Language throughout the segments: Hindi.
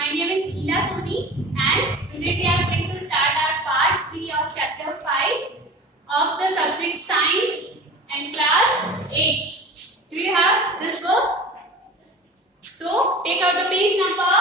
My name is Ila Soni and today we are going to start our part 3 of chapter 5 of the subject science and class 8. Do you have this book? So take out the page number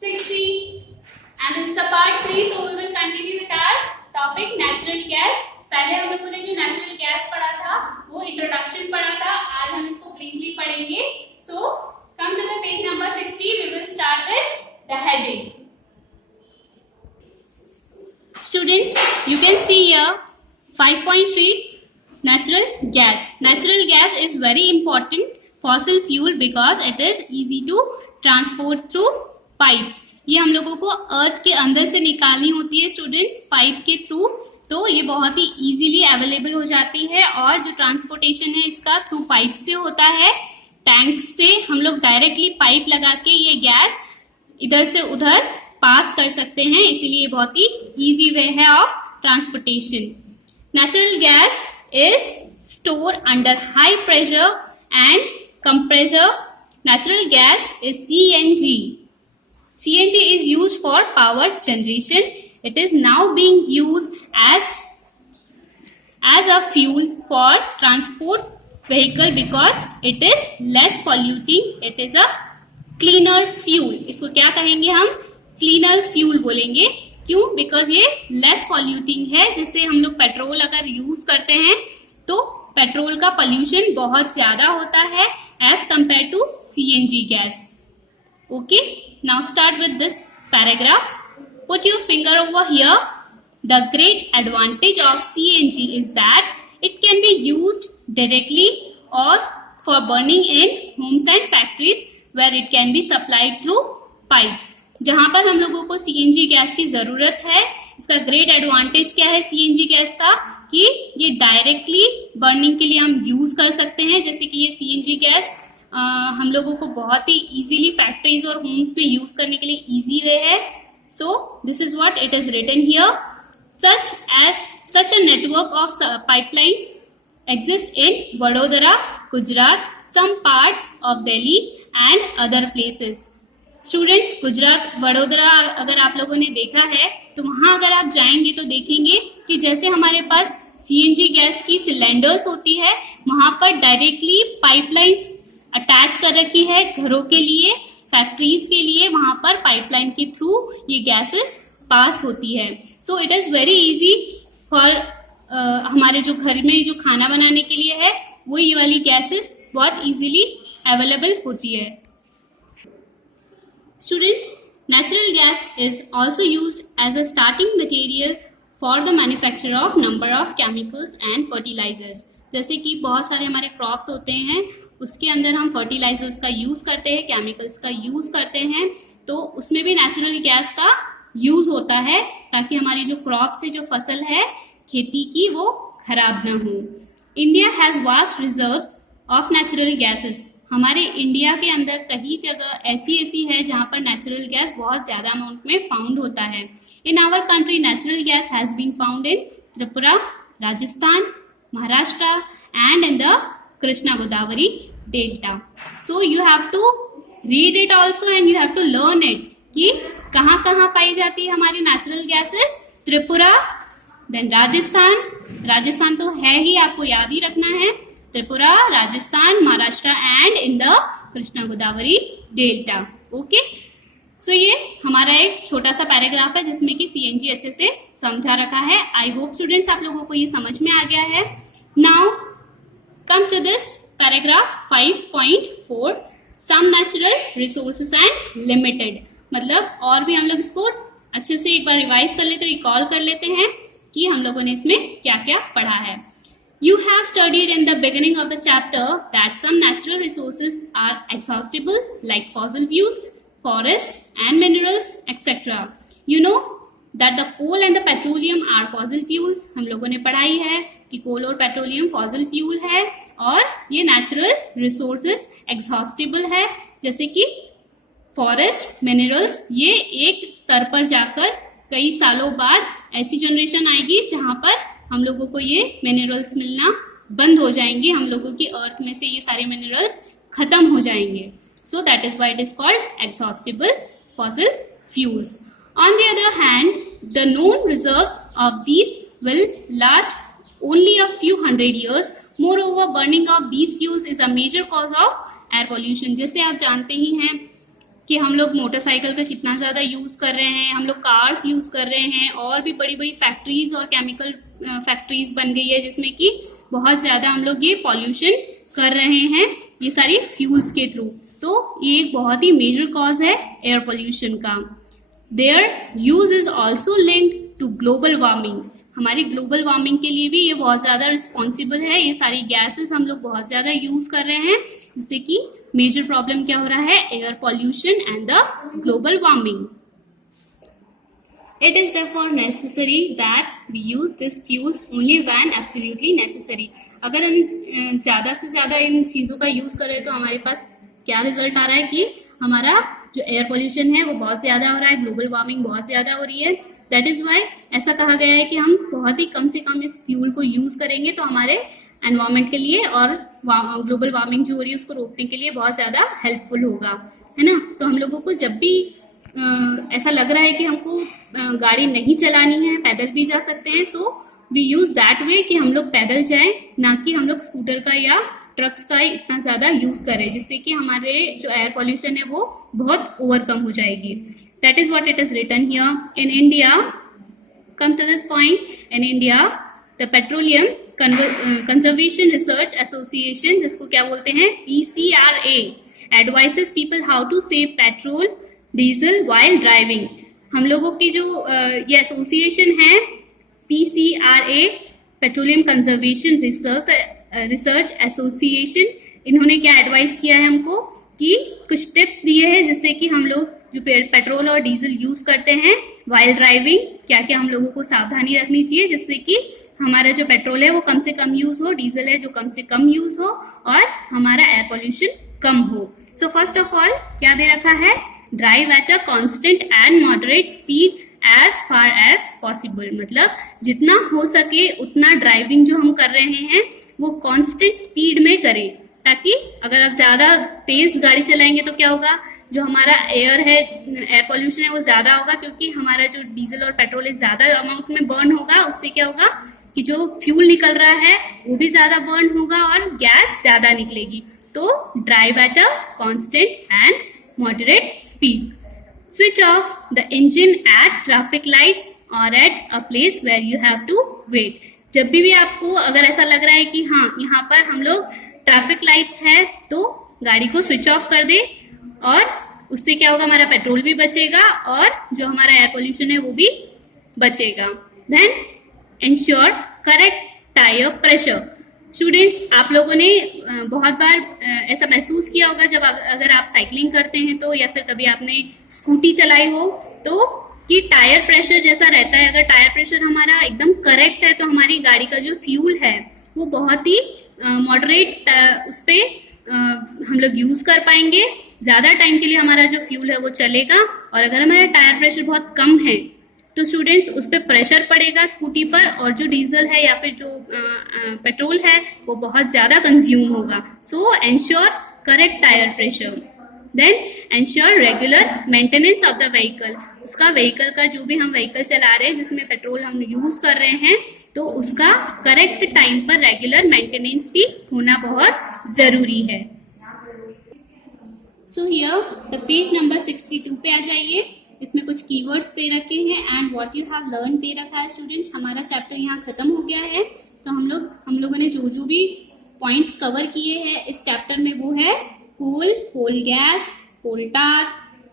60 and this is the part 3, so we will continue with our topic natural gas. पहले हम लोगों ने जो नेचुरल गैस पढ़ा था वो इंट्रोडक्शन पढ़ा था, आज हम इसको ब्रीफली पढ़ेंगे. So come to the page number 60. We will start with the heading. Students, you can see here 5.3 natural gas. Natural gas is very important fossil fuel because it is easy to transport through pipes. ये हम लोगों को अर्थ के अंदर से निकालनी होती है स्टूडेंट्स पाइप के थ्रू, तो ये बहुत ही इजीली अवेलेबल हो जाती है. और जो ट्रांसपोर्टेशन है इसका थ्रू पाइप से होता है. टैंक से हम लोग डायरेक्टली पाइप लगा के ये गैस इधर से उधर पास कर सकते हैं, इसीलिए बहुत ही इजी वे है of transportation. Natural gas is store under high pressure and compressor. Natural gas is CNG. CNG is used for power generation. It is now being used as a fuel for transport vehicle because it is less polluting. It is a cleaner fuel. इसको क्या कहेंगे हम? Cleaner fuel बोलेंगे. क्यों? Because ये less polluting है. जैसे हम लोग पेट्रोल अगर यूज करते हैं तो पेट्रोल का पोल्यूशन बहुत ज्यादा होता है as compared to CNG gas. Okay, now start with this paragraph. Put your finger over here. The great advantage of CNG is that it can be used directly or for burning in homes and factories where it can be supplied through pipes. जहां पर हम लोगों को CNG गैस की जरूरत है, इसका ग्रेट एडवांटेज क्या है CNG गैस का कि ये डायरेक्टली बर्निंग के लिए हम यूज कर सकते हैं. जैसे कि ये CNG गैस हम लोगों को बहुत ही इजीली फैक्ट्रीज और होम्स में यूज करने के लिए इजी वे है. So this is what it is written here. Such a network of pipelines exist in Vadodara, Gujarat, some parts of Delhi and other places. Students, Gujarat Vadodara अगर आप लोगों ने देखा है तो वहां अगर आप जाएंगे तो देखेंगे कि जैसे हमारे पास CNG गैस की सिलेंडर्स होती है, वहां पर डायरेक्टली पाइपलाइंस अटैच कर रखी है घरों के लिए, फैक्ट्रीज के लिए. वहां पर पाइपलाइन के थ्रू ये गैसेस पास होती है. So it is very easy for हमारे जो घर में जो खाना बनाने के लिए है वो ये वाली गैसेस बहुत इजीली अवेलेबल होती है. Students, natural gas is also used as a starting material for the manufacture of number of chemicals and fertilizers. जैसे कि बहुत सारे हमारे क्रॉप्स होते हैं, उसके अंदर हम फर्टिलाइजर्स का यूज करते हैं, केमिकल्स का यूज करते हैं, तो उसमें भी नेचुरल गैस का यूज होता है ताकि हमारी जो क्रॉप से जो फसल है खेती की वो खराब ना हो. India has vast reserves of natural gases. हमारे इंडिया के अंदर कई जगह ऐसी है जहां पर नेचुरल गैस बहुत ज्यादा अमाउंट में फाउंड होता है. In our country natural gas has been found in Tripura, Rajasthan, Maharashtra and in the Krishna Godavari Delta. So you have to read it also and you have to learn it कि कहाँ कहाँ पाई जाती है हमारी natural gases. Tripura, then Rajasthan तो है ही, आपको याद ही रखना है. Tripura, Rajasthan, Maharashtra and in the Krishna Godavari delta. Okay, so ये हमारा एक छोटा सा पैराग्राफ है जिसमें कि CNG अच्छे से समझा रखा है. आई होप स्टूडेंट्स आप लोगों को ये समझ में आ गया है. Now come to this paragraph 5.4. some natural resources and limited. मतलब और भी हम लोग इसको अच्छे से एक बार रिवाइज कर लेते, रिकॉल कर लेते हैं कि हम लोगों ने इसमें क्या क्या पढ़ा है. You have studied in the beginning of the chapter that some natural resources are exhaustible like fossil fuels, forests and minerals etc. You know that the coal and the petroleum are fossil fuels. हम लोगों ने पढ़ाई है कि कोल और पेट्रोलियम फॉसिल फ्यूल है और ये नेचुरल रिसोर्सेस एग्जॉस्टिबल है. जैसे कि फॉरेस्ट, मिनरल्स, ये एक स्तर पर जाकर कई सालों बाद ऐसी जनरेशन आएगी जहां पर हम लोगों को ये मिनरल्स मिलना बंद हो जाएंगे, हम लोगों की अर्थ में से ये सारे मिनरल्स खत्म हो जाएंगे. So that is why it is called exhaustible fossil fuels. On the other hand, the known reserves of these will last only a few hundred years. Moreover, burning of these fuels is a major cause of air pollution. जैसे आप जानते ही हैं कि हम लोग मोटरसाइकिल का कितना ज़्यादा यूज़ कर रहे हैं, हम लोग कार्स यूज़ कर रहे हैं, और भी बड़ी बड़ी फैक्ट्रीज और केमिकल फैक्ट्रीज बन गई है जिसमें कि बहुत ज़्यादा हम लोग ये पॉल्यूशन कर रहे हैं ये सारी फ्यूल्स के थ्रू. तो ये एक बहुत ही मेजर कॉज है एयर पोल्यूशन का. Their use is also linked to global warming. हमारी ग्लोबल वार्मिंग के लिए भी ये बहुत ज़्यादा रिस्पॉन्सिबल है. ये सारी गैसेस हम लोग बहुत ज़्यादा यूज़ कर रहे हैं, जिससे कि मेजर प्रॉब्लम क्या हो रहा है, air pollution and the global warming. It is therefore necessary that we use these fuels only when absolutely necessary. अगर हम ज़्यादा से ज़्यादा इन चीज़ों का यूज़ करें तो हमारे पास क्या रिजल्ट आ रहा है कि हमारा जो एयर पोल्यूशन है वो बहुत ज़्यादा हो रहा है, ग्लोबल वार्मिंग बहुत ज़्यादा हो रही है. दैट इज़ वाई ऐसा कहा गया है कि हम बहुत ही कम से कम इस फ्यूल को यूज़ करेंगे तो हमारे एनवायरमेंट के लिए और ग्लोबल वार्मिंग जो हो रही है उसको रोकने के लिए बहुत ज़्यादा हेल्पफुल होगा, है ना. तो हम लोगों को जब भी ऐसा लग रहा है कि हमको गाड़ी नहीं चलानी है, पैदल भी जा सकते हैं, so we use that way कि हम लोग पैदल जाएं, ना कि हम लोग स्कूटर का या ट्रक्स का इतना ज़्यादा यूज़ करें, जिससे कि हमारे जो एयर पोल्यूशन है वो बहुत ओवरकम हो जाएगी. That is what it is written here. In India, come to this point, in India the petroleum conservation research association, जिसको क्या बोलते हैं, PCRA, advises people how to save petrol diesel while driving. हम लोगों की जो ये एसोसिएशन है PCRA, petroleum conservation research association, इन्होंने क्या एडवाइस किया है हमको कि कुछ टिप्स दिए हैं जिससे कि हम लोग जो पेट्रोल और डीजल यूज करते हैं वाइल ड्राइविंग, क्या क्या हम लोगों को सावधानी रखनी चाहिए जिससे कि हमारा जो पेट्रोल है वो कम से कम यूज हो, डीजल है जो कम से कम यूज हो, और हमारा एयर पोल्यूशन कम हो. सो फर्स्ट ऑफ ऑल क्या दे रखा है, drive at a constant and moderate speed as far as possible. मतलब जितना हो सके उतना ड्राइविंग जो हम कर रहे हैं वो कांस्टेंट स्पीड में करें, ताकि अगर आप ज़्यादा तेज गाड़ी चलाएंगे तो क्या होगा, जो हमारा एयर है, एयर पोल्यूशन है वो ज़्यादा होगा, क्योंकि हमारा जो डीजल और पेट्रोल है ज़्यादा अमाउंट में बर्न होगा. उससे क्या होगा कि जो फ्यूल निकल रहा है वो भी ज़्यादा बर्न होगा और गैस ज़्यादा निकलेगी. तो drive at a constant and moderate speed. Switch off the engine at traffic lights or at a place where you have to wait. जब भी आपको अगर ऐसा लग रहा है कि हाँ यहाँ पर हम लोग ट्रैफिक लाइट्स है तो गाड़ी को स्विच ऑफ कर दे, और उससे क्या होगा, हमारा पेट्रोल भी बचेगा और जो हमारा एयर पोल्यूशन है वो भी बचेगा. Then insure correct tyre pressure. Students, आप लोगों ने बहुत बार ऐसा महसूस किया होगा जब अगर आप साइकिलिंग करते हैं तो, या फिर कभी आपने स्कूटी चलाई हो तो, कि टायर प्रेशर जैसा रहता है. अगर टायर प्रेशर हमारा एकदम करेक्ट है तो हमारी गाड़ी का जो फ्यूल है वो बहुत ही मॉडरेट उस पर हम लोग यूज कर पाएंगे, ज़्यादा टाइम के लिए हमारा जो फ्यूल है वो चलेगा. और अगर हमारा टायर प्रेशर बहुत कम है तो स्टूडेंट्स उस पर प्रेशर पड़ेगा स्कूटी पर, और जो डीजल है या फिर जो पेट्रोल है वो बहुत ज़्यादा कंज्यूम होगा. So ensure correct tyre pressure. Then ensure regular maintenance of the vehicle. उसका व्हीकल का जो भी हम व्हीकल चला रहे हैं जिसमें पेट्रोल हम यूज कर रहे हैं तो उसका करेक्ट टाइम पर रेगुलर मेंटेनेंस भी होना बहुत ज़रूरी है. So here the page number 62 पे आ जाइए. इसमें कुछ कीवर्ड्स दे रखे हैं and what you have learn they रखा है. स्टूडेंट्स, हमारा चैप्टर यहाँ खत्म हो गया है. तो हम लोगों ने जो भी पॉइंट्स कवर किए हैं इस चैप्टर में वो है coal, coal gas, coal tar,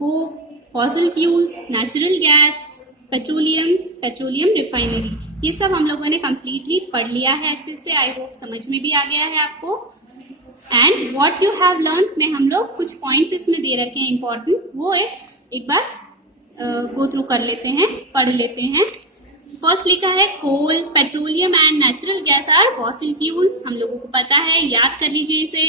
coke, fossil fuels, natural gas, petroleum, petroleum refinery. ये सब हम लोगों ने कम्प्लीटली पढ़ लिया है अच्छे से. आई होप समझ में भी आ गया है आपको. And what you have learn में हम लोग कुछ पॉइंट्स इसमें दे रखे हैं इंपॉर्टेंट, वो एक बार गो थ्रू कर लेते हैं, पढ़ लेते हैं. फर्स्ट लिखा है coal, petroleum and natural gas are fossil fuels. हम लोगों को पता है, याद कर लीजिए इसे.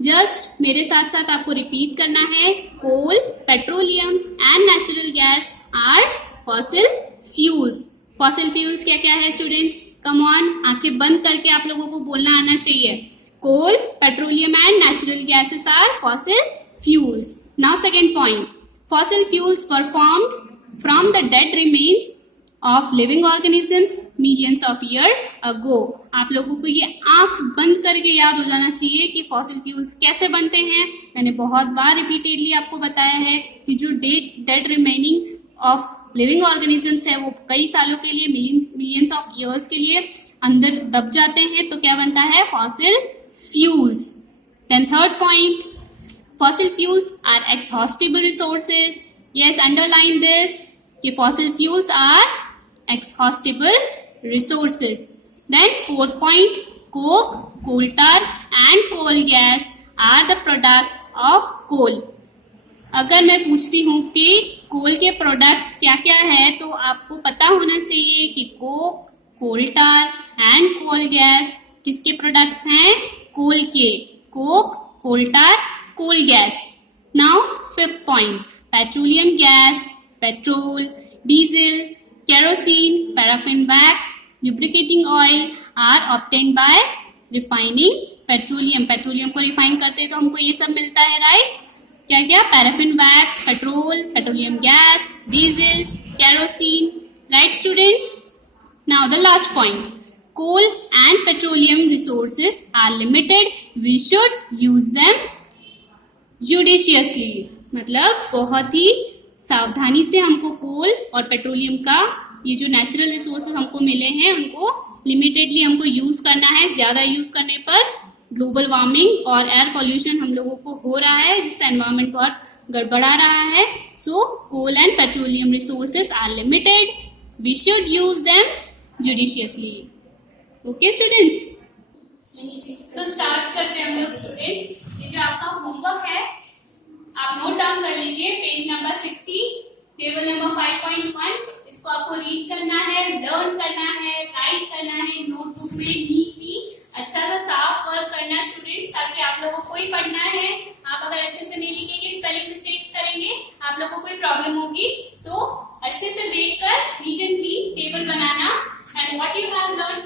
जस्ट मेरे साथ साथ आपको रिपीट करना है. Coal, petroleum and natural gas are fossil fuels. Fossil fuels क्या क्या है स्टूडेंट्स? कम ऑन, आंखें बंद करके आप लोगों को बोलना आना चाहिए. Coal, petroleum and natural gases are fossil fuels. Now second point, Fossil fuels were formed from the dead remains of living organisms millions of years ago. आप लोगों को ये आंख बंद करके याद हो जाना चाहिए कि फॉसिल फ्यूल्स कैसे बनते हैं. मैंने बहुत बार रिपीटेडली आपको बताया है कि जो dead remaining of living organisms है वो कई सालों के लिए, मिलियंस ऑफ ईयर्स के लिए अंदर दब जाते हैं, तो क्या बनता है? Fossil fuels. Then third point, fossil fuels are exhaustible resources. Yes, underline this कि fossil fuels are exhaustible resources. Then fourth point, coke, coal tar and coal gas are the products of coal. अगर मैं पूछती हूँ कि कोल के प्रोडक्ट्स क्या क्या है, तो आपको पता होना चाहिए कि coke, coal tar and coal gas किसके प्रोडक्ट्स हैं? कोल के. Coke, coal tar, coal gas. Now fifth point, petroleum gas, petrol, diesel, kerosene, paraffin wax, lubricating oil are obtained by refining petroleum. Petroleum को रिफाइन करते हैं तो हमको ये सब मिलता है, राइट? क्या क्या? Paraffin wax, petrol, petroleum gas, diesel, kerosene, right students? Now the last point, coal and petroleum resources are limited. We should use them judiciously. मतलब बहुत ही सावधानी से हमको कोल और पेट्रोलियम का ये जो नेचुरल रिसोर्सेज हमको मिले हैं उनको लिमिटेडली हमको यूज करना है. ज्यादा यूज करने पर ग्लोबल वार्मिंग और एयर पॉल्यूशन हम लोगों को हो रहा है, जिससे एनवायरमेंट बहुत गड़बड़ा रहा है. So coal and petroleum resources are limited. We should use them judiciously. Okay students, तो स्टार्ट करते हैं हम लोग स्टूडेंट्स. ये जो आपका होमवर्क है आप नोट डाउन कर लीजिए. Page number 60, table number 5.1. इसको आपको रीड करना है, लर्न करना है, राइट करना है नोटबुक में नीटली. अच्छा सा साफ वर्क करना स्टूडेंट्स, ताकि आप लोगों को ही पढ़ना है. आप अगर अच्छे से नहीं लिखेंगे, स्पेलिंग मिस्टेक्स करेंगे, आप लोगों को कोई प्रॉब्लम होगी. सो अच्छे से देखकर neat and clean table banana. And what you have learn